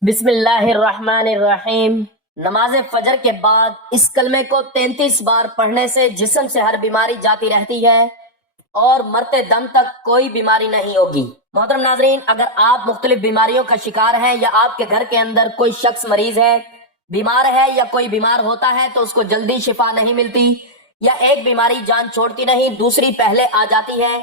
بسم اللہ الرحمن الرحیم۔ نماز فجر کے بعد اس کلمے کو 33 بار پڑھنے سے جسم سے ہر بیماری جاتی رہتی ہے اور مرتے دم تک کوئی بیماری نہیں ہوگی۔ محترم ناظرین، اگر آپ مختلف بیماریوں کا شکار ہیں یا آپ کے گھر کے اندر کوئی شخص مریض ہے، بیمار ہے یا کوئی بیمار ہوتا ہے تو اس کو جلدی شفا نہیں ملتی، یا ایک بیماری جان چھوڑتی نہیں دوسری پہلے آ جاتی ہے،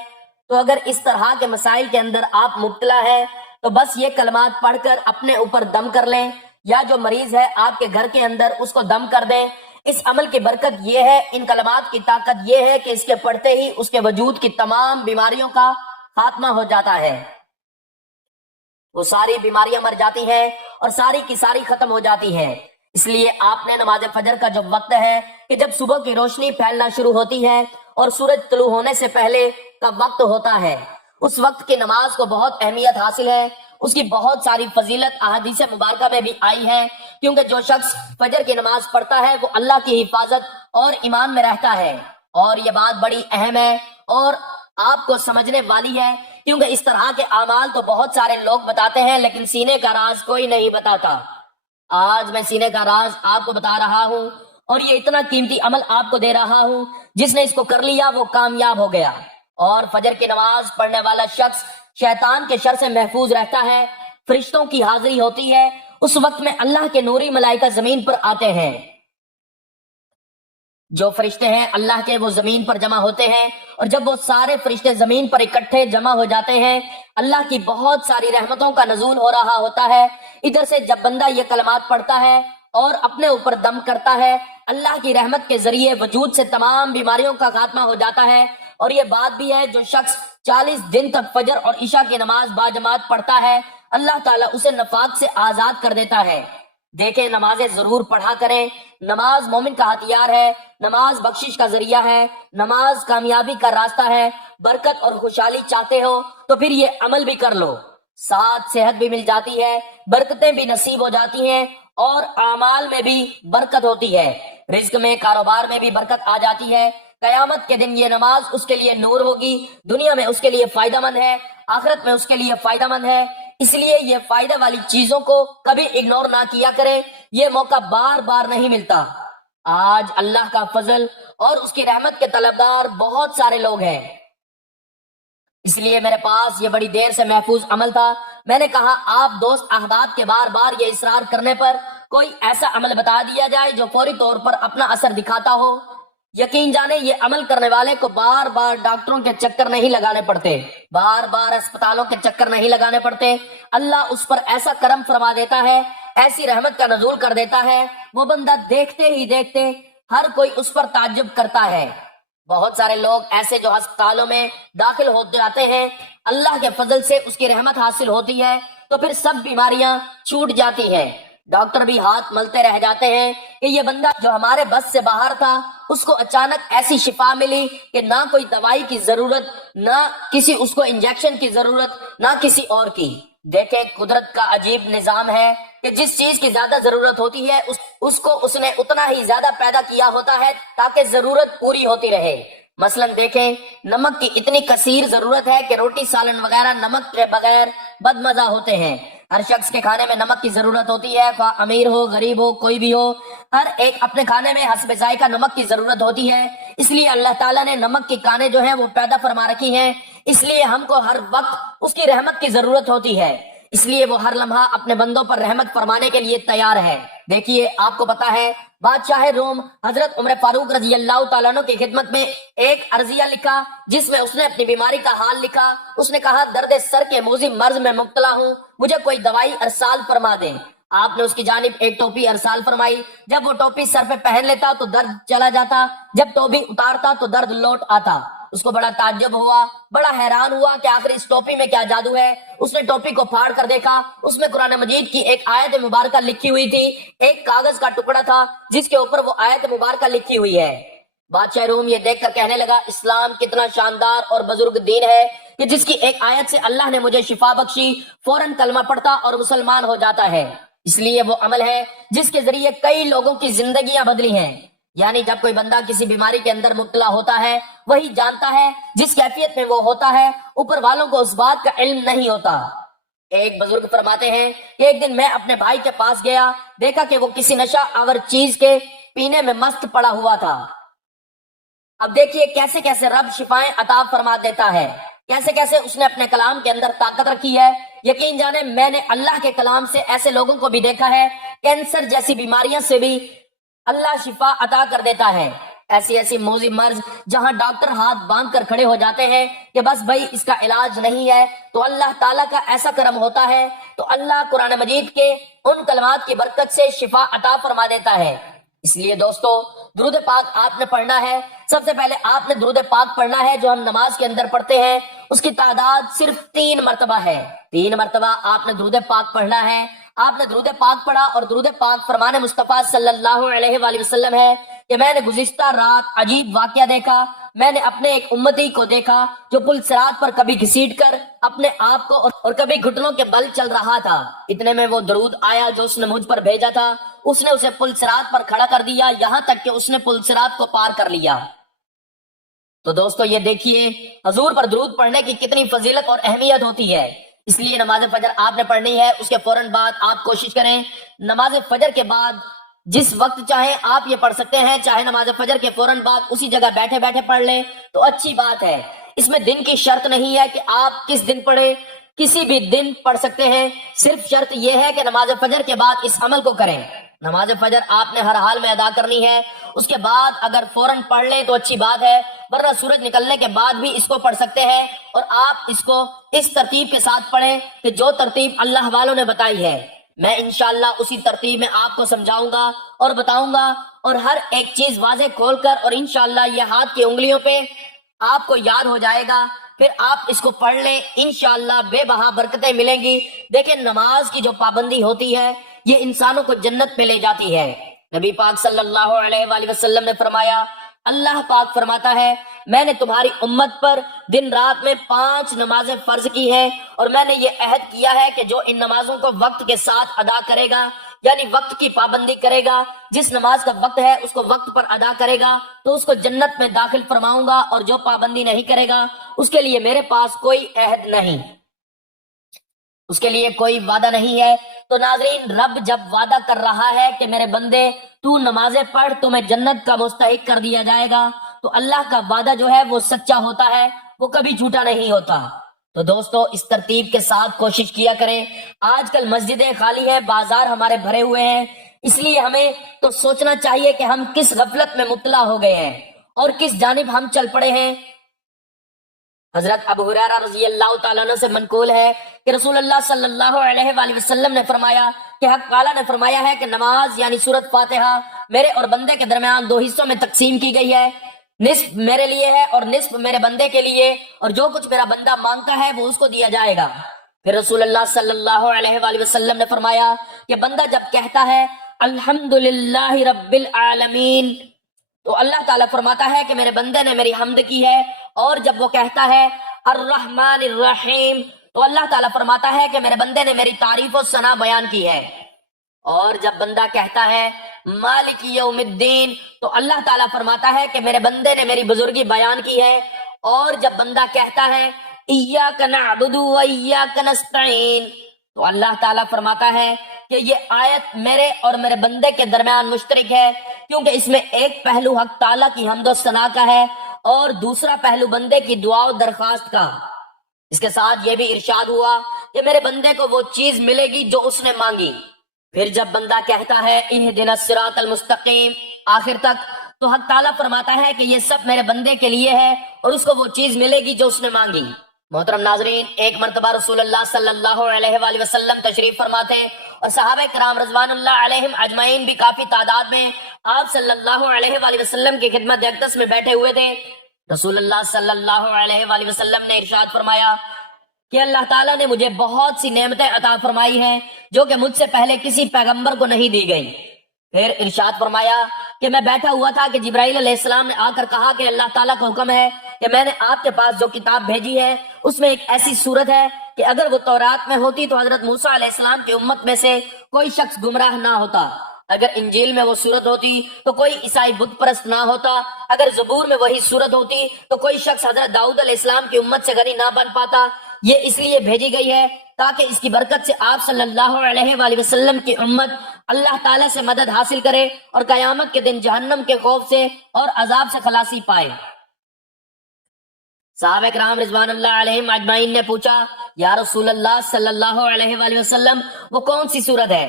تو اگر اس طرح کے مسائل کے اندر آپ مبتلا ہے تو بس یہ کلمات پڑھ کر اپنے اوپر دم کر لیں، یا جو مریض ہے آپ کے گھر کے اندر اس کو دم کر دیں۔ اس عمل کی برکت یہ ہے، ان کلمات کی طاقت یہ ہے کہ اس کے پڑھتے ہی اس کے وجود کی تمام بیماریوں کا خاتمہ ہو جاتا ہے، وہ ساری بیماریاں مر جاتی ہیں اور ساری کی ساری ختم ہو جاتی ہیں۔ اس لیے آپ نے نماز فجر کا جو وقت ہے کہ جب صبح کی روشنی پھیلنا شروع ہوتی ہے اور سورج طلوع ہونے سے پہلے کا وقت ہوتا ہے، اس وقت کی نماز کو بہت اہمیت حاصل ہے، اس کی بہت ساری فضیلت احادیث مبارکہ میں بھی آئی ہے، کیونکہ جو شخص فجر کی نماز پڑھتا ہے وہ اللہ کی حفاظت اور ایمان میں رہتا ہے۔ اور یہ بات بڑی اہم ہے اور آپ کو سمجھنے والی ہے، کیونکہ اس طرح کے اعمال تو بہت سارے لوگ بتاتے ہیں لیکن سینے کا راز کوئی نہیں بتاتا۔ آج میں سینے کا راز آپ کو بتا رہا ہوں اور یہ اتنا قیمتی عمل آپ کو دے رہا ہوں، جس نے اس کو کر لیا وہ کامیاب ہو گیا۔ اور فجر کی نماز پڑھنے والا شخص شیطان کے شر سے محفوظ رہتا ہے، فرشتوں کی حاضری ہوتی ہے، اس وقت میں اللہ کے نوری ملائکہ زمین پر آتے ہیں، جو فرشتے ہیں اللہ کے وہ زمین پر جمع ہوتے ہیں، اور جب وہ سارے فرشتے زمین پر اکٹھے جمع ہو جاتے ہیں اللہ کی بہت ساری رحمتوں کا نزول ہو رہا ہوتا ہے۔ ادھر سے جب بندہ یہ کلمات پڑھتا ہے اور اپنے اوپر دم کرتا ہے، اللہ کی رحمت کے ذریعے وجود سے تمام بیماریوں کا خاتمہ ہو جاتا ہے۔ اور یہ بات بھی ہے، جو شخص 40 دن تک فجر اور عشاء کی نماز باجماعت پڑھتا ہے اللہ تعالیٰ اسے نفاق سے آزاد کر دیتا ہے۔ دیکھیں، نمازیں ضرور پڑھا کریں، نماز مومن کا ہتھیار ہے، نماز بخشش کا ذریعہ ہے، نماز کامیابی کا راستہ ہے۔ برکت اور خوشحالی چاہتے ہو تو پھر یہ عمل بھی کر لو، ساتھ صحت بھی مل جاتی ہے، برکتیں بھی نصیب ہو جاتی ہیں اور اعمال میں بھی برکت ہوتی ہے، رزق میں، کاروبار میں بھی برکت آ جاتی ہے۔ قیامت کے دن یہ نماز اس کے لیے نور ہوگی، دنیا میں اس کے لیے فائدہ مند ہے، آخرت میں اس کے لیے فائدہ مند ہے۔ اس لیے یہ فائدہ والی چیزوں کو کبھی اگنور نہ کیا کریں، یہ موقع بار بار نہیں ملتا۔ آج اللہ کا فضل اور اس کی رحمت کے طلبگار بہت سارے لوگ ہیں، اس لیے میرے پاس یہ بڑی دیر سے محفوظ عمل تھا۔ میں نے کہا آپ دوست احباب کے بار بار یہ اصرار کرنے پر کوئی ایسا عمل بتا دیا جائے جو فوری طور پر اپنا اثر دکھاتا ہو۔ یقین جانے یہ عمل کرنے والے کو بار بار ڈاکٹروں کے چکر نہیں لگانے پڑتے، بار بار اسپتالوں کے چکر نہیں لگانے پڑتے، اللہ اس پر ایسا کرم فرما دیتا ہے، ایسی رحمت کا نزول کر دیتا ہے، وہ بندہ دیکھتے ہی دیکھتے ہر کوئی اس پر تعجب کرتا ہے۔ بہت سارے لوگ ایسے جو ہسپتالوں میں داخل ہو جاتے ہیں، اللہ کے فضل سے اس کی رحمت حاصل ہوتی ہے تو پھر سب بیماریاں چھوٹ جاتی ہیں، ڈاکٹر بھی ہاتھ ملتے رہ جاتے ہیں کہ یہ بندہ جو ہمارے بس سے باہر تھا اس کو اچانک ایسی شفا ملی کہ نہ کوئی دوائی کی ضرورت، نہ کسی اس کو انجیکشن کی ضرورت، نہ کسی اور کی۔ دیکھیں، قدرت کا عجیب نظام ہے کہ جس چیز کی زیادہ ضرورت ہوتی ہے اس کو اس نے اتنا ہی زیادہ پیدا کیا ہوتا ہے تاکہ ضرورت پوری ہوتی رہے۔ مثلا دیکھیں، نمک کی اتنی کثیر ضرورت ہے کہ روٹی سالن وغیرہ نمک کے بغیر بد مزہ ہوتے ہیں۔ ہر شخص کے کھانے میں نمک کی ضرورت ہوتی ہے، خواہ امیر ہو غریب ہو کوئی بھی ہو، ہر ایک اپنے کھانے میں حسب ذائقہ نمک کی ضرورت ہوتی ہے۔ اس لیے اللہ تعالیٰ نے نمک کی کانیں جو ہیں وہ پیدا فرما رکھی ہیں، اس لیے ہم کو ہر وقت اس کی رحمت کی ضرورت ہوتی ہے، اس لیے وہ ہر لمحہ اپنے بندوں پر رحمت فرمانے کے لیے تیار ہے۔ دیکھیے، آپ کو پتا ہے بادشاہ روم حضرت عمر فاروق رضی اللہ تعالیٰ عنہ کی خدمت میں ایک عرضیہ لکھا جس میں اس نے اپنی بیماری کا حال لکھا۔ اس نے کہا، درد سر کے موذی مرض میں مبتلا ہوں، مجھے کوئی دوائی ارسال فرما دیں۔ آپ نے اس کی جانب ایک ٹوپی ارسال فرمائی، جب وہ ٹوپی سر پہ پہن لیتا تو درد چلا جاتا، جب ٹوپی اتارتا تو درد لوٹ آتا۔ اس کو بڑا تعجب ہوا، بڑا حیران ہوا کہ آخر اس ٹوپی میں کیا جادو ہے۔ اس نے ٹوپی کو پھاڑ کر دیکھا، اس میں قرآن مجید کی ایک آیت مبارکہ لکھی ہوئی تھی، ایک کاغذ کا ٹکڑا تھا جس کے اوپر وہ آیت مبارکہ لکھی ہوئی ہے۔ بادشاہ روم یہ دیکھ کر کہنے لگا، اسلام کتنا شاندار اور بزرگ دین ہے کہ جس کی ایک آیت سے اللہ نے مجھے شفا بخشی، فوراً کلمہ پڑھتا اور مسلمان ہو جاتا ہے۔ اس لیے وہ عمل ہے جس کے ذریعے کئی لوگوں کی زندگیاں بدلی ہیں۔ یعنی جب کوئی بندہ کسی بیماری کے اندر مبتلا ہوتا ہے وہی جانتا ہے جس کیفیت میں وہ ہوتا ہے، اوپر والوں کو اس بات کا علم نہیں ہوتا۔ ایک بزرگ فرماتے ہیں کہ ایک دن میں اپنے بھائی کے پاس گیا، دیکھا کہ وہ کسی نشہ آور چیز کے پینے میں مست پڑا ہوا تھا۔ اب دیکھیے کیسے کیسے رب شفائیں عطا فرما دیتا ہے، کیسے کیسے اس نے اپنے کلام کے اندر طاقت رکھی ہے۔ یقین جانے میں نے اللہ کے کلام سے ایسے لوگوں کو بھی دیکھا ہے، کینسر جیسی بیماریاں سے بھی اللہ شفا عطا کر دیتا ہے۔ ایسی ایسی موذی مرض جہاں ڈاکٹر ہاتھ باندھ کر کھڑے ہو جاتے ہیں کہ بس بھائی اس کا علاج نہیں ہے، تو اللہ تعالیٰ کا ایسا کرم ہوتا ہے تو اللہ قرآن مجید کے ان کلمات کی برکت سے شفا عطا فرما دیتا ہے۔ اس لیے دوستو درود پاک آپ نے پڑھنا ہے۔ سب سے پہلے آپ نے درود پاک پڑھنا ہے جو ہم نماز کے اندر پڑھتے ہیں، اس کی تعداد صرف 3 مرتبہ ہے۔ 3 مرتبہ آپ نے درود پاک پڑھنا ہے۔ آپ نے درود پاک پڑھا اور درود پاک فرمان مصطفیٰ صلی اللہ علیہ وآلہ وسلم ہے کہ میں نے گزشتہ رات عجیب واقعہ دیکھا۔ میں نے اپنے ایک امتی کو دیکھا جو پل صراط پر کبھی گھسیٹ کر اپنے آپ کو اور کبھی گھٹنوں کے بل چل رہا تھا۔ اتنے میں وہ درود آیا جو اس نے مجھ پر بھیجا تھا، اس نے اسے پل صراط پر کھڑا کر دیا، یہاں تک کہ اس نے پل صراط کو پار کر لیا۔ تو دوستو یہ دیکھیے حضور پر درود پڑھنے کی کتنی فضیلت اور اہمیت ہوتی ہے۔ اس لیے نماز فجر آپ نے پڑھنی ہے، اس کے فوراً بعد آپ کوشش کریں نماز فجر کے بعد جس وقت چاہیں آپ یہ پڑھ سکتے ہیں، چاہے نماز فجر کے فوراً بعد اسی جگہ بیٹھے بیٹھے پڑھ لیں تو اچھی بات ہے۔ اس میں دن کی شرط نہیں ہے کہ آپ کس دن پڑھیں، کسی بھی دن پڑھ سکتے ہیں، صرف شرط یہ ہے کہ نماز فجر کے بعد اس عمل کو کریں۔ نماز فجر آپ نے ہر حال میں ادا کرنی ہے، اس کے بعد اگر فوراً پڑھ لیں تو اچھی بات ہے، ورنہ سورج نکلنے کے بعد بھی اس کو پڑھ سکتے ہیں، اور آپ اس کو اس ترتیب کے ساتھ پڑھیں کہ جو ترتیب اللہ والوں نے بتائی ہے۔ میں انشاءاللہ اسی ترتیب میں آپ کو سمجھاؤں گا اور بتاؤں گا، اور ہر ایک چیز واضح کھول کر، اور انشاءاللہ یہ ہاتھ کی انگلیوں پہ آپ کو یاد ہو جائے گا، پھر آپ اس کو پڑھ لیں، انشاءاللہ بے بہا برکتیں ملیں گی۔ دیکھیں نماز کی جو پابندی ہوتی ہے یہ انسانوں کو جنت میں لے جاتی ہے۔ نبی پاک صلی اللہ علیہ وآلہ وسلم نے فرمایا، اللہ پاک فرماتا ہے میں نے تمہاری امت پر دن رات میں 5 نمازیں فرض کی ہیں، اور میں نے یہ عہد کیا ہے کہ جو ان نمازوں کو وقت کے ساتھ ادا کرے گا، یعنی وقت کی پابندی کرے گا، جس نماز کا وقت ہے اس کو وقت پر ادا کرے گا تو اس کو جنت میں داخل فرماؤں گا، اور جو پابندی نہیں کرے گا اس کے لیے میرے پاس کوئی عہد نہیں، اس کے لیے کوئی وعدہ نہیں ہے۔ تو ناظرین رب جب وعدہ کر رہا ہے کہ میرے بندے تو نمازیں پڑھ تمہیں جنت کا مستحق کر دیا جائے گا، تو اللہ کا وعدہ جو ہے وہ سچا ہوتا ہے، وہ کبھی جھوٹا نہیں ہوتا۔ تو دوستو اس ترتیب کے ساتھ کوشش کیا کریں۔ آج کل مسجدیں خالی ہیں، بازار ہمارے بھرے ہوئے ہیں، اس لیے ہمیں تو سوچنا چاہیے کہ ہم کس غفلت میں مبتلا ہو گئے ہیں اور کس جانب ہم چل پڑے ہیں۔ حضرت ابو ہریرہ رضی اللہ تعالیٰ عنہ سے منقول ہے کہ رسول اللہ صلی اللہ علیہ وآلہ وسلم نے فرمایا کہ حق تعالیٰ نے فرمایا ہے کہ نماز یعنی سورۃ فاتحہ میرے اور بندے کے درمیان 2 حصوں میں تقسیم کی گئی ہے، نصف میرے لیے ہے اور نصف میرے بندے کے لیے، اور جو کچھ میرا بندہ مانگتا ہے وہ اس کو دیا جائے گا۔ پھر رسول اللہ صلی اللہ علیہ وآلہ وسلم نے فرمایا کہ بندہ جب کہتا ہے الحمدللہ رب العالمین تو اللہ تعالیٰ فرماتا ہے کہ میرے بندے نے میری حمد کی ہے، اور جب وہ کہتا ہے الرحمن الرحیم تو اللہ تعالیٰ فرماتا ہے کہ میرے بندے نے میری تعریف و ثنا بیان کی ہے، اور جب بندہ کہتا ہے مالک یوم الدین تو اللہ تعالیٰ فرماتا ہے کہ میرے بندے نے میری بزرگی بیان کی ہے، اور جب بندہ کہتا ہے ایاک نعبد و ایاک نستعین تو اللہ تعالیٰ فرماتا ہے کہ یہ آیت میرے اور میرے بندے کے درمیان مشترک ہے، کیونکہ اس میں ایک پہلو حق تعالیٰ کی حمد و ثنا کا ہے اور دوسرا پہلو بندے کی دعا و درخواست کا۔ اس کے ساتھ یہ بھی ارشاد ہوا کہ میرے بندے کو وہ چیز ملے گی جو اس نے مانگی۔ پھر جب بندہ کہتا ہے اہدنا الصراط المستقیم آخر تک تو حق تعالیٰ فرماتا ہے کہ یہ سب میرے بندے کے لیے ہے اور اس کو وہ چیز ملے گی جو اس نے مانگی۔ محترم ناظرین ایک مرتبہ رسول اللہ صلی اللہ علیہ وآلہ وسلم تشریف فرماتے اور صحابہ کرام رضوان اللہ علیہم اجمعین بھی کافی تعداد میں آپ صلی اللہ علیہ وآلہ وسلم کی خدمت اقدس میں بیٹھے ہوئے تھے۔ رسول اللہ صلی اللہ علیہ وآلہ وسلم نے ارشاد فرمایا کہ اللہ تعالیٰ نے مجھے بہت سی نعمتیں عطا فرمائی ہیں جو کہ مجھ سے پہلے کسی پیغمبر کو نہیں دی گئی۔ پھر ارشاد فرمایا کہ میں بیٹھا ہوا تھا کہ جبرائیل علیہ السلام نے آ کر کہا کہ اللہ تعالیٰ کا حکم ہے کہ میں نے آپ کے پاس جو کتاب بھیجی ہے اس میں ایک ایسی صورت ہے کہ اگر وہ تورات میں ہوتی تو حضرت موسیٰ علیہ السلام کی امت میں سے کوئی شخص گمراہ نہ ہوتا، اگر انجیل میں وہ صورت ہوتی تو کوئی عیسائی بت پرست نہ ہوتا، اگر زبور میں وہی صورت ہوتی تو کوئی شخص حضرت داؤد علیہ السلام کی امت سے غنی نہ بن پاتا۔ یہ اس لیے بھیجی گئی ہے تاکہ اس کی برکت سے آپ صلی اللہ علیہ وآلہ وسلم کی امت اللہ تعالیٰ سے مدد حاصل کرے اور قیامت کے دن جہنم کے خوف سے اور عذاب سے خلاصی پائے۔ صحابہ کرام رضوان اللہ علیہم اجمعین نے پوچھا، یا رسول اللہ صلی اللہ علیہ وآلہ وسلم وہ کون سی سورت ہے؟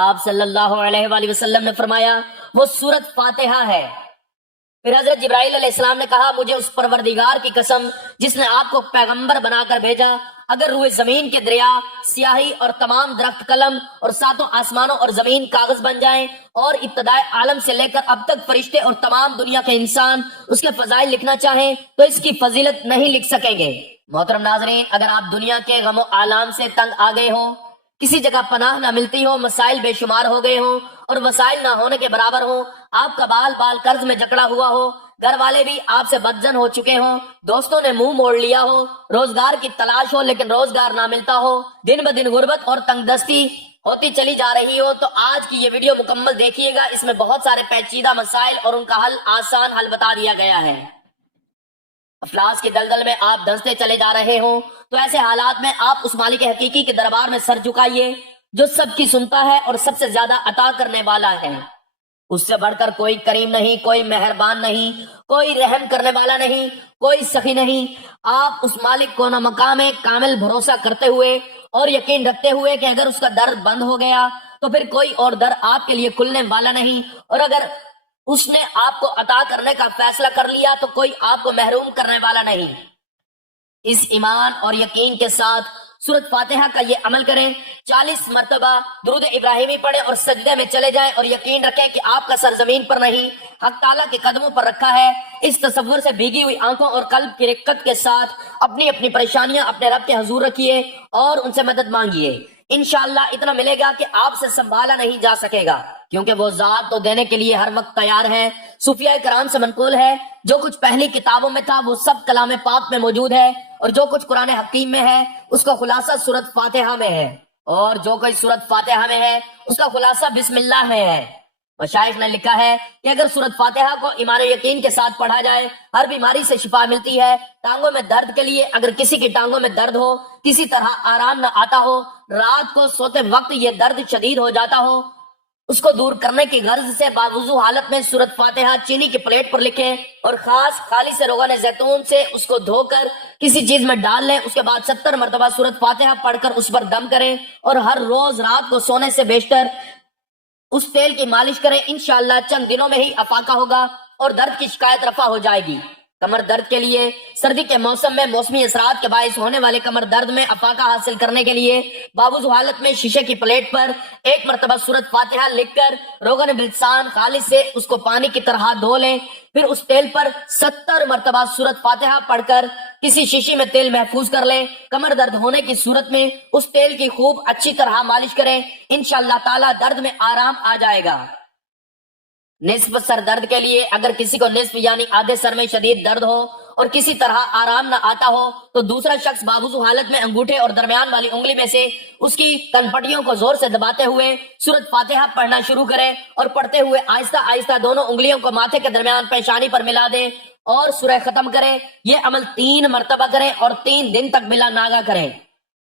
آپ صلی اللہ علیہ وآلہ وسلم نے فرمایا وہ سورت فاتحہ ہے۔ پھر حضرت جبرائیل علیہ السلام نے کہا، مجھے اس پروردگار کی قسم جس نے آپ کو پیغمبر بنا کر بھیجا، اگر روئے زمین کے دریا، سیاہی اور تمام درخت قلم اور ساتوں آسمانوں اور زمین کاغذ بن جائیں اور ابتدائے عالم سے لے کر اب تک فرشتے اور تمام دنیا کے انسان اس کے فضائل لکھنا چاہیں تو اس کی فضیلت نہیں لکھ سکیں گے۔ محترم ناظرین، اگر آپ دنیا کے غم و آلام سے تنگ آ گئے ہوں، کسی جگہ پناہ نہ ملتی ہو، مسائل بے شمار ہو گئے ہوں اور وسائل نہ ہونے کے برابر ہوں، آپ کا بال بال قرض میں جکڑا ہوا ہو، گھر والے بھی آپ سے بدزن ہو چکے ہوں، دوستوں نے منہ موڑ لیا ہو، روزگار کی تلاش ہو لیکن روزگار نہ ملتا ہو، دن بدن غربت اور تنگ دستی ہوتی چلی جا رہی ہو، تو آج کی یہ ویڈیو مکمل دیکھیے گا۔ اس میں بہت سارے پیچیدہ مسائل اور ان کا حل، آسان حل بتا دیا گیا ہے۔ افلاس کے دلدل میں آپ دھنستے چلے جا رہے ہوں تو ایسے حالات میں آپ اس مالک حقیقی کے دربار میں سر جھکائیے جو سب کی سنتا ہے اور سب سے زیادہ عطا کرنے والا ہے۔ اس سے بڑھ کر کوئی کریم نہیں، کوئی مہربان نہیں، کوئی رحم کرنے والا نہیں، کوئی سخی نہیں۔ آپ اس مالک کو نہ مقام کامل بھروسہ کرتے ہوئے اور یقین رکھتے ہوئے کہ اگر اس کا در بند ہو گیا تو پھر کوئی اور در آپ کے لیے کھلنے والا نہیں، اور اگر اس نے آپ کو عطا کرنے کا فیصلہ کر لیا تو کوئی آپ کو محروم کرنے والا نہیں۔ اس ایمان اور یقین کے ساتھ سورت فاتحہ کا یہ عمل کریں، 40 مرتبہ درود ابراہیمی پڑھیں اور سجدے میں چلے جائیں اور یقین رکھیں کہ آپ کا سر زمین پر نہیں، حق تعالیٰ کے قدموں پر رکھا ہے۔ اس تصور سے بھیگی ہوئی آنکھوں اور قلب کی رقت کے ساتھ اپنی اپنی پریشانیاں اپنے رب کے حضور رکھیے اور ان سے مدد مانگیے۔ انشاءاللہ اتنا ملے گا کہ آپ سے سنبھالا نہیں جا سکے گا، کیونکہ وہ ذات تو دینے کے لیے ہر وقت تیار ہے۔ صوفیاء کرام سے منقول ہے، جو کچھ پہلی کتابوں میں تھا وہ سب کلام پاک میں موجود ہے، اور جو کچھ قرآن حکیم میں ہے اس کا خلاصہ سورت فاتحہ میں ہے، اور جو کوئی سورت فاتحہ میں ہے اس کا خلاصہ بسم اللہ میں ہے۔ مشائخ نے لکھا ہے کہ اگر سورت فاتحہ کو ایمان و یقین کے ساتھ پڑھا جائے ہر بیماری سے شفا ملتی ہے۔ ٹانگوں میں درد کے لیے اگر کسی کی ٹانگوں میں درد ہو، کسی طرح آرام نہ آتا ہو، رات کو سوتے وقت یہ درد شدید ہو جاتا ہو، اس کو دور کرنے کی غرض سے باوضو حالت میں سورت فاتحہ چینی کی پلیٹ پر لکھیں اور خاص خالی سے روغن زیتون سے اس کو دھو کر کسی چیز میں ڈال لیں۔ اس کے بعد 70 مرتبہ سورت فاتحہ پڑھ کر اس پر دم کریں اور ہر روز رات کو سونے سے بیشتر اس تیل کی مالش کریں۔ انشاءاللہ چند دنوں میں ہی افاقہ ہوگا اور درد کی شکایت رفع ہو جائے گی۔ کمر درد کے لیے سردی کے موسم میں موسمی اثرات کے باعث ہونے والے کمر درد میں افاقہ حاصل کرنے کے لیے باوضو حالت میں شیشے کی پلیٹ پر 1 مرتبہ سورت فاتحہ لکھ کر روغن بلسان خالص سے اس کو پانی کی طرح دھو لیں، پھر اس تیل پر 70 مرتبہ سورت فاتحہ پڑھ کر کسی شیشی میں تیل محفوظ کر لیں۔ کمر درد ہونے کی صورت میں اس تیل کی خوب اچھی طرح مالش کریں، انشاءاللہ تعالی درد میں آرام آ جائے گا۔ نصف سر درد کے لیے اگر کسی کو نصف یعنی آدھے سر میں شدید درد ہو اور کسی طرح آرام نہ آتا ہو تو دوسرا شخص باوضو حالت میں انگوٹھے اور درمیان والی انگلی میں سے اس کی کنپٹیوں کو زور سے دباتے ہوئے سورت فاتحہ پڑھنا شروع کرے اور پڑھتے ہوئے آہستہ آہستہ دونوں انگلیوں کو ماتھے کے درمیان پیشانی پر ملا دے اور سورہ ختم کرے۔ یہ عمل 3 مرتبہ کریں اور 3 دن تک بلا ناغہ کریں۔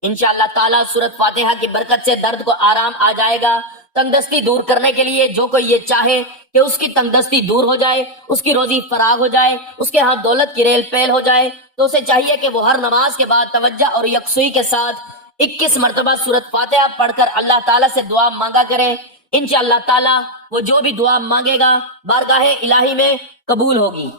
انشاءاللہ تعالیٰ سورت فاتحہ کی برکت سے درد کو آرام آ جائے گا۔ تنگ دستی دور کرنے کے لیے جو کوئی یہ چاہے کہ اس کی تنگ دستی دور ہو جائے، اس کی روزی فراغ ہو جائے، اس کے ہاں دولت کی ریل پیل ہو جائے، تو اسے چاہیے کہ وہ ہر نماز کے بعد توجہ اور یکسوئی کے ساتھ 21 مرتبہ سورت فاتحہ پڑھ کر اللہ تعالیٰ سے دعا مانگا کرے۔ انشاءاللہ تعالیٰ وہ جو بھی دعا مانگے گا بارگاہ الہی میں قبول ہوگی۔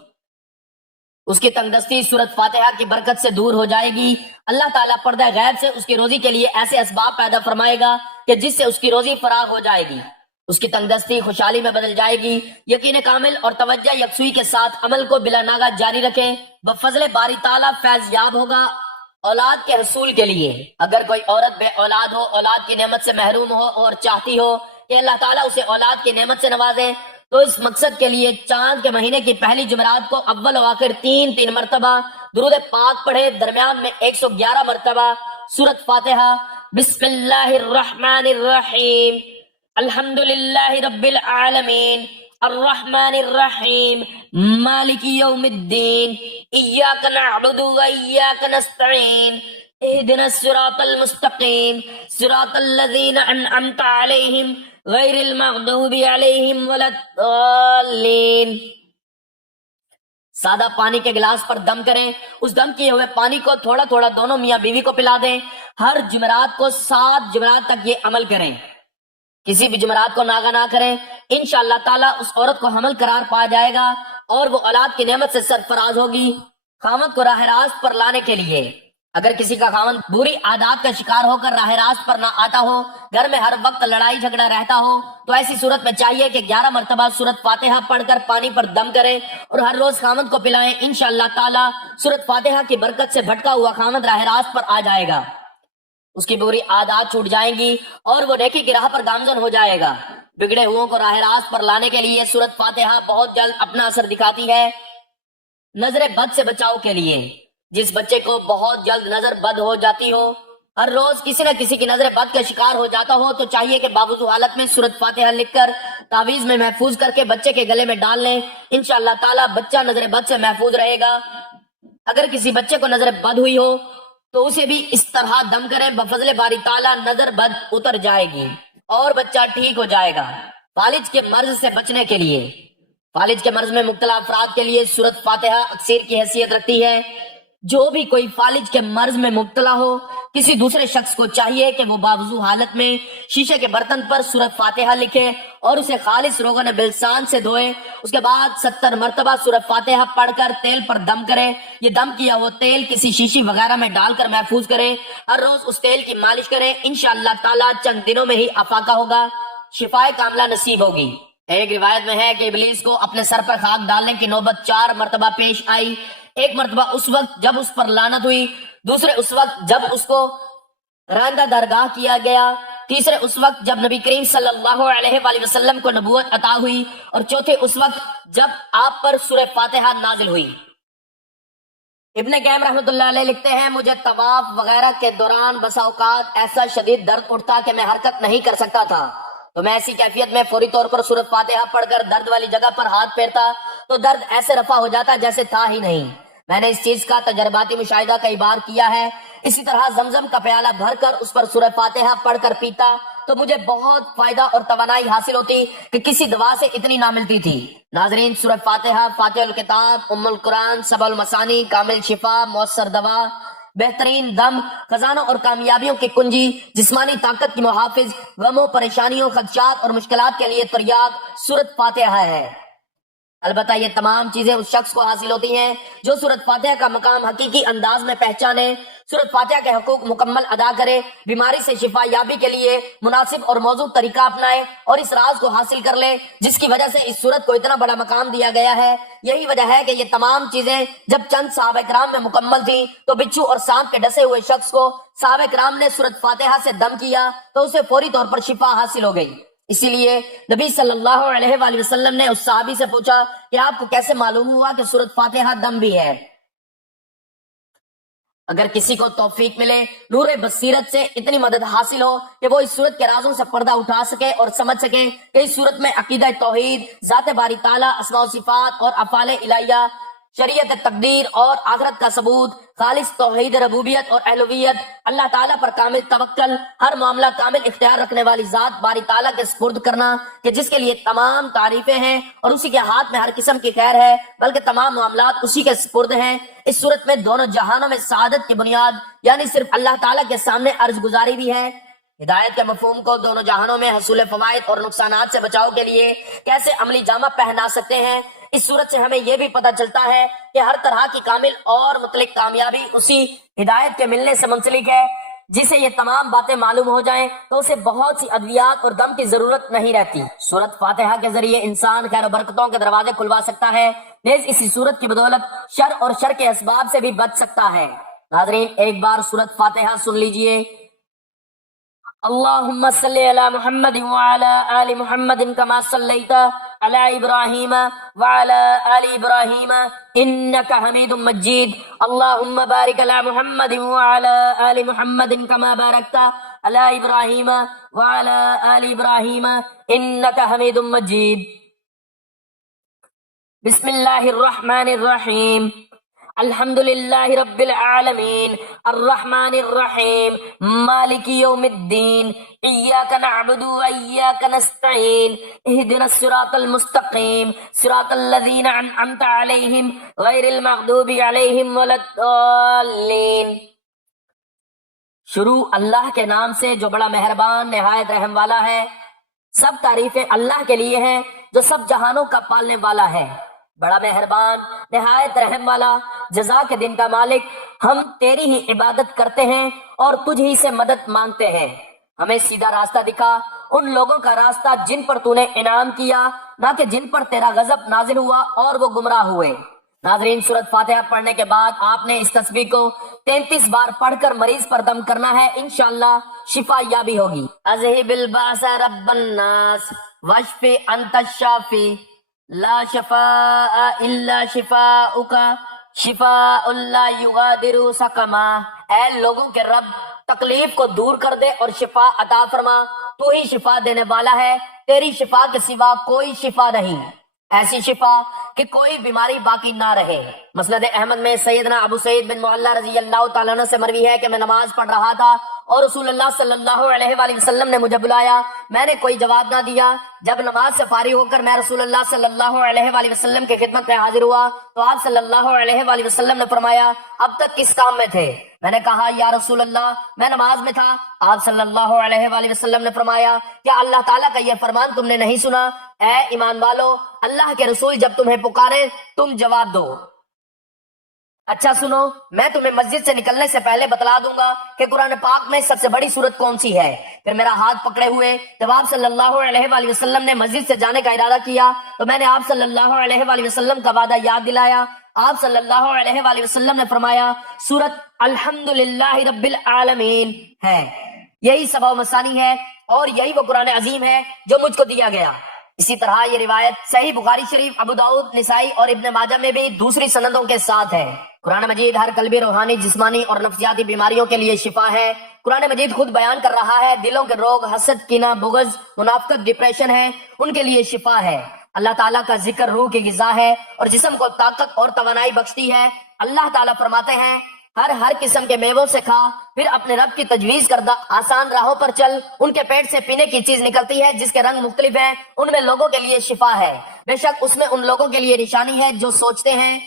اس کی تنگ دستی سورت فاتحہ کی برکت سے دور ہو جائے گی۔ اللہ تعالیٰ پردہ غیب سے اس کی روزی کے لیے ایسے اسباب پیدا فرمائے گا کہ جس سے اس کی روزی فراغ ہو جائے گی، اس کی تنگ دستی خوشحالی میں بدل جائے گی۔ یقین کامل اور توجہ یکسوئی کے ساتھ عمل کو بلا ناغہ جاری رکھیں، بفضل باری تعالیٰ فیض یاب ہوگا اولاد کے حصول کے لیے۔ اگر کوئی عورت بے اولاد ہو، اولاد کی نعمت سے محروم ہو اور چاہتی ہو کہ اللہ تعالیٰ اسے اولاد کی نعمت سے نوازے، تو اس مقصد کے لیے چاند کے مہینے کی پہلی جمعرات کو اول و آخر 3 مرتبہ درود پاک پڑھے، درمیان میں 111 مرتبہ سورت فاتحہ۔ بسم اللہ الرحمن الرحیم، الحمدللہ رب العالمین، الرحمن الرحیم، مالک یوم الدین، ایاک نعبد و ایاک نستعین، اهدنا الصراط المستقيم صراط الذين أنعمت عليهم غير المغضوب عليهم ولا الضالين۔ سادہ پانی کے گلاس پر دم کریں، اس دم کیے ہوئے پانی کو تھوڑا تھوڑا دونوں میاں بیوی کو پلا دیں۔ ہر جمعرات کو 7 جمعرات تک یہ عمل کریں، کسی بھی جمعرات کو ناغہ نہ کریں۔ انشاءاللہ تعالیٰ اس عورت کو حمل قرار پا جائے گا اور وہ اولاد کی نعمت سے سرفراز ہوگی۔ خاوند کو راہ راست پر لانے کے لیے، اگر کسی کا خاوند بری عادات کا شکار ہو کر راہ راست پر نہ آتا ہو، گھر میں ہر وقت لڑائی جھگڑا رہتا ہو، تو ایسی صورت میں چاہیے کہ 11 مرتبہ سورۃ فاتحہ پڑھ کر پانی پر دم کرے اور ہر روز خاوند کو پلائیں۔ انشاءاللہ تعالیٰ سورۃ فاتحہ کی برکت سے بھٹکا ہوا خاوند راہ راست پر آ جائے گا، اس کی بری عادات چھوٹ جائیں گی اور وہ نیکی کی راہ پر گامزن ہو جائے گا۔ بگڑے ہوئوں کو راہ راست پر لانے کے لیے سورۃ فاتحہ بہت جلد اپنا اثر دکھاتی ہے۔ نظر بد سے بچاؤ کے لیے، جس بچے کو بہت جلد نظر بد ہو جاتی ہو، ہر روز کسی نہ کسی کی نظر بد کا شکار ہو جاتا ہو، تو چاہیے کہ باوضو حالت میں سورۃ فاتحہ لکھ کر تعویذ میں محفوظ کر کے بچے کے گلے میں ڈال لیں۔ انشاءاللہ تعالیٰ بچہ نظر بد سے محفوظ رہے گا۔ اگر کسی بچے کو نظر بد ہوئی ہو تو اسے بھی اس طرح دم کریں، بفضل باری تعالیٰ نظر بد اتر جائے گی اور بچہ ٹھیک ہو جائے گا۔ فالج کے مرض سے بچنے کے لیے، فالج کے مرض میں مبتلا افراد کے لیے سورۃ فاتحہ اکسیر کی حیثیت رکھتی ہے۔ جو بھی کوئی فالج کے مرض میں مبتلا ہو، کسی دوسرے شخص کو چاہیے کہ وہ باوضو حالت میں شیشے کے برتن پر سورۃ فاتحہ لکھے اور اسے خالص روغن بلسان سے دھوئے، اس کے بعد 70 مرتبہ سورۃ فاتحہ پڑھ کر تیل پر دم کرے۔ یہ دم کیا وہ تیل کسی شیشی وغیرہ میں ڈال کر محفوظ کرے، ہر روز اس تیل کی مالش کرے۔ انشاءاللہ تعالیٰ چند دنوں میں ہی افاقہ ہوگا، شفائے کاملہ نصیب ہوگی۔ ایک روایت میں ہے کہ ابلیس کو اپنے سر پر خاک ڈالنے کی نوبت 4 مرتبہ پیش آئی۔ ایک مرتبہ اس وقت جب اس پر لعنت ہوئی، دوسرے اس وقت جب اس کو راندہ درگاہ کیا گیا، تیسرے اس وقت جب نبی کریم صلی اللہ علیہ وآلہ وسلم کو نبوت عطا ہوئی، اور چوتھے اس وقت جب آپ پر سورہ فاتحہ نازل ہوئی۔ ابن قیم رحمۃ اللہ علیہ لکھتے ہیں، مجھے طواف وغیرہ کے دوران بسا اوقات ایسا شدید درد اٹھتا کہ میں حرکت نہیں کر سکتا تھا، تو میں ایسی کیفیت میں فوری طور پر سورۃ فاتحہ پڑھ کر درد والی جگہ پر ہاتھ پھیرتا تو درد ایسے رفع ہو جاتا جیسے تھا ہی نہیں۔ میں نے اس چیز کا تجرباتی مشاہدہ کئی بار کیا ہے۔ اسی طرح زمزم کا پیالہ بھر کر اس پر سورۃ فاتحہ پڑھ کر پیتا تو مجھے بہت فائدہ اور توانائی حاصل ہوتی کہ کسی دوا سے اتنی نہ ملتی تھی۔ ناظرین، سورۃ فاتحہ، فاتحہ الکتاب، ام القرآن، سبع المثانی، کامل شفا، مؤثر دوا، بہترین دم، خزانوں اور کامیابیوں کی کنجی، جسمانی طاقت کی محافظ، غموں، پریشانیوں، خدشات اور مشکلات کے لیے تریاق سورۃ فاتحہ ہے۔ البتہ یہ تمام چیزیں اس شخص کو حاصل ہوتی ہیں جو سورۃ فاتحہ کا مقام حقیقی انداز میں پہچانے، سورۃ فاتحہ کے حقوق مکمل ادا کرے، بیماری سے شفا یابی کے لیے مناسب اور موزوں طریقہ اپنائے اور اس راز کو حاصل کر لے جس کی وجہ سے اس سورت کو اتنا بڑا مقام دیا گیا ہے۔ یہی وجہ ہے کہ یہ تمام چیزیں جب چند صحابہ کرام میں مکمل تھیں تو بچھو اور سانپ کے ڈسے ہوئے شخص کو صحابہ کرام نے سورۃ فاتحہ سے دم کیا تو اسے فوری طور پر شفا حاصل ہو گئی۔ اسی لیے نبی صلی اللہ علیہ وآلہ وسلم نے اس صحابی سے پوچھا کہ آپ کو کیسے معلوم ہوا کہ سورۃ فاتحہ دم بھی ہے؟ اگر کسی کو توفیق ملے، نور بصیرت سے اتنی مدد حاصل ہو کہ وہ اس صورت کے رازوں سے پردہ اٹھا سکے اور سمجھ سکے کہ اس صورت میں عقیدہ توحید، ذات باری تعالیٰ، اسماء و صفات اور افعال الہیہ، شریعت تقدیر اور آخرت کا ثبوت، خالص توحید ربوبیت اور الوہیت، اللہ تعالیٰ پر کامل توکل، ہر معاملہ کامل اختیار رکھنے والی ذات باری تعالیٰ کے سپرد کرنا کہ جس کے لیے تمام تعریفیں ہیں اور اسی کے ہاتھ میں ہر قسم کی خیر ہے، بلکہ تمام معاملات اسی کے سپرد ہیں۔ اس صورت میں دونوں جہانوں میں سعادت کی بنیاد یعنی صرف اللہ تعالیٰ کے سامنے عرض گزاری بھی ہے۔ ہدایت کے مفہوم کو دونوں جہانوں میں حصول فوائد اور نقصانات سے بچاؤ کے لیے کیسے عملی جامہ پہنا سکتے ہیں، اس صورت سے ہمیں یہ بھی پتہ چلتا ہے کہ ہر طرح کی کامل اور مطلق کامیابی اسی ہدایت کے ملنے سے منسلک ہے۔ جسے یہ تمام باتیں معلوم ہو جائیں تو اسے بہت سی ادویات اور دم کی ضرورت نہیں رہتی۔ سورۃ فاتحہ کے ذریعے انسان خیر و برکتوں کے دروازے کھلوا سکتا ہے، نیز اسی سورت کی بدولت شر اور شر کے اسباب سے بھی بچ سکتا ہے۔ ناظرین، ایک بار سورۃ فاتحہ سن لیجئے۔ اللہم صلی علی محمد وعلی آل محمد کما صلیت علی ابراہیم وعلی آل ابراہیم انک حمید مجید۔ اللہم بارک علی محمد وعلی آل محمد کما بارکت علی ابراہیم وعلی آل ابراہیم انک حمید مجید۔ بسم اللہ الرحمن الرحیم۔ الحمدللہ رب العالمین الرحمن الرحیم مالک یوم الدین ایاک نعبد و ایاک نستعین اہدنا الصراط المستقیم صراط الذین انعمت علیہم غیر المغضوب علیہم ولا الضالین۔ شروع اللہ کے نام سے جو بڑا مہربان نہایت رحم والا ہے۔ سب تعریفیں اللہ کے لیے ہیں جو سب جہانوں کا پالنے والا ہے، بڑا مہربان نہایت رحم والا، جزا کے دن کا مالک۔ ہم تیری ہی عبادت کرتے ہیں اور تجھ ہی سے مدد مانگتے ہیں۔ ہمیں سیدھا راستہ دکھا، ان لوگوں کا راستہ جن پر تو نے انعام کیا، نہ کہ جن پر تیرا غضب نازل ہوا اور وہ گمراہ ہوئے۔ ناظرین، سورۃ فاتحہ پڑھنے کے بعد آپ نے اس تسبیح کو 33 بار پڑھ کر مریض پر دم کرنا ہے، انشاءاللہ شفا یابی ہوگی۔ اذہب الباس رب الناس واشفی انت الشافی لا شفاء الا شفاؤک شفاء لا یغادر سقما۔ اے لوگوں کے رب، تکلیف کو دور کر دے اور شفا عطا فرما، تو ہی شفا دینے والا ہے، تیری شفا کے سوا کوئی شفا نہیں، ایسی شفا کہ کوئی بیماری باقی نہ رہے۔ مسند احمد میں سیدنا ابو سعید بن معلا رضی اللہ تعالیٰ عنہ سے مروی ہے کہ میں نماز پڑھ رہا تھا اور رسول اللہ صلی اللہ علیہ وآلہ وسلم نے مجھے بلایا، میں نے کوئی جواب نہ دیا۔ جب نماز سے فارغ ہو کر میں رسول اللہ صلی اللہ علیہ وآلہ وسلم کی خدمت میں حاضر ہوا تو آپ صلی اللہ علیہ وآلہ وسلم نے فرمایا، اب تک کس کام میں تھے؟ میں نے کہا، یا رسول اللہ میں نماز میں تھا۔ آپ صلی اللہ علیہ وآلہ وسلم نے فرمایا، کیا اللہ تعالیٰ کا یہ فرمان تم نے نہیں سنا؟ اے ایمان والو، اللہ کے رسول جب تمہیں پکارے تم جواب دو۔ اچھا سنو، میں تمہیں مسجد سے نکلنے سے پہلے بتلا دوں گا کہ قرآن پاک میں سب سے بڑی سورت کون سی ہے۔ پھر میرا ہاتھ پکڑے ہوئے جب آپ صلی اللہ علیہ وآلہ وسلم نے مسجد سے جانے کا ارادہ کیا تو میں نے آپ صلی اللہ علیہ وآلہ وسلم کا وعدہ یاد دلایا۔ آپ صلی اللہ علیہ وآلہ وسلم نے فرمایا، سورت الحمدللہ رب العالمین ہے، یہی سبع مثانی ہے اور یہی وہ قرآن عظیم ہے جو مجھ کو دیا گیا۔ اسی طرح یہ روایت صحیح بخاری شریف، ابو داؤد، نسائی اور ابن ماجہ میں بھی دوسری سندوں کے ساتھ ہے۔ قرآن مجید ہر قلبی، روحانی، جسمانی اور نفسیاتی بیماریوں کے لیے شفا ہے۔ قرآن مجید خود بیان کر رہا ہے دلوں کے روگ، حسد، کینہ، بغض، منافقت، ڈپریشن ہے، ان کے لیے شفا ہے۔ اللہ تعالیٰ کا ذکر روح کی غذا ہے اور جسم کو طاقت اور توانائی بخشتی ہے۔ اللہ تعالیٰ فرماتے ہیں، ہر قسم کے میووں سے کھا، پھر اپنے رب کی تجویز کردہ آسان راہوں پر چل، ان کے پیٹ سے پینے کی چیز نکلتی ہے جس کے رنگ مختلف ہیں، ان میں لوگوں کے لیے شفا ہے، بے شک اس میں ان لوگوں کے لیے نشانی ہے جو سوچتے ہیں۔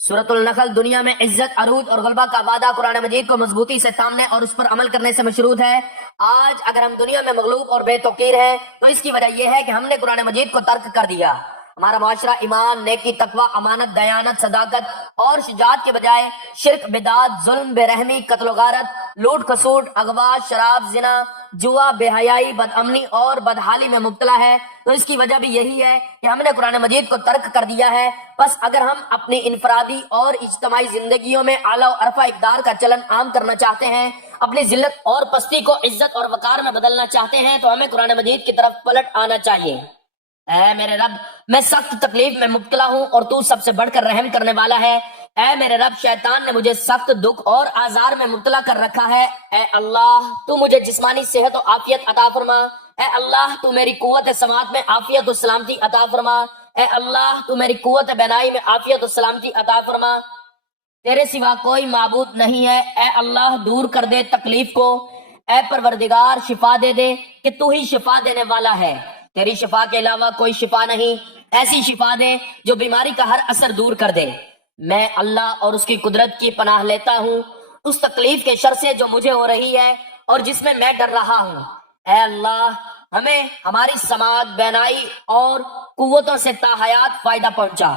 سورۃ النحل دنیا میں عزت، عروج اور غلبہ کا وعدہ قرآن مجید کو مضبوطی سے تامنے اور اس پر عمل کرنے سے مشروط ہے۔ آج اگر ہم دنیا میں مغلوب اور بے توقیر ہیں تو اس کی وجہ یہ ہے کہ ہم نے قرآن مجید کو ترک کر دیا۔ ہمارا معاشرہ ایمان، نیکی، تقوی، امانت، دیانت، صداقت اور شجاعت کے بجائے شرک، بدعت، ظلم، بے رحمی، قتل و غارت، لوٹ کھسوٹ، اغوا، شراب، زنا، جوا، بے حیائی، بد امنی اور بدحالی میں مبتلا ہے۔ تو اس کی وجہ بھی یہی ہے کہ ہم نے قرآن مجید کو ترک کر دیا ہے۔ بس اگر ہم اپنی انفرادی اور اجتماعی زندگیوں میں اعلیٰ و عرفہ اقدار کا چلن عام کرنا چاہتے ہیں، اپنی ذلت اور پستی کو عزت اور وقار میں بدلنا چاہتے ہیں، تو ہمیں قرآن مجید کی طرف پلٹ آنا چاہیے۔ اے میرے رب، میں سخت تکلیف میں مبتلا ہوں اور تو سب سے بڑھ کر رحم کرنے والا ہے۔ اے میرے رب، شیطان نے مجھے سخت دکھ اور آزار میں مبتلا کر رکھا ہے۔ اے اللہ، تو مجھے جسمانی صحت و عافیت عطا فرما۔ اے اللہ، تو میری قوت سماعت میں عافیت و سلامتی عطا فرما۔ اے اللہ، تو میری قوت بینائی میں عافیت و سلامتی عطا فرما۔ تیرے سوا کوئی معبود نہیں ہے۔ اے اللہ، دور کر دے تکلیف کو۔ اے پروردگار، شفا دے دے کہ تو ہی شفا دینے والا ہے، تیری شفا کے علاوہ کوئی شفا نہیں۔ ایسی شفا دے جو بیماری کا ہر اثر دور کر دے۔ میں اللہ اور اس کی قدرت کی پناہ لیتا ہوں اس تکلیف کے شر سے جو مجھے ہو رہی ہے اور جس میں میں ڈر رہا ہوں۔ اے اللہ، ہمیں ہماری سماعت، بینائی اور قوتوں سے تا حیات فائدہ پہنچا۔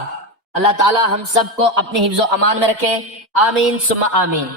اللہ تعالی ہم سب کو اپنی حفظ و امان میں رکھے، آمین ثم آمین۔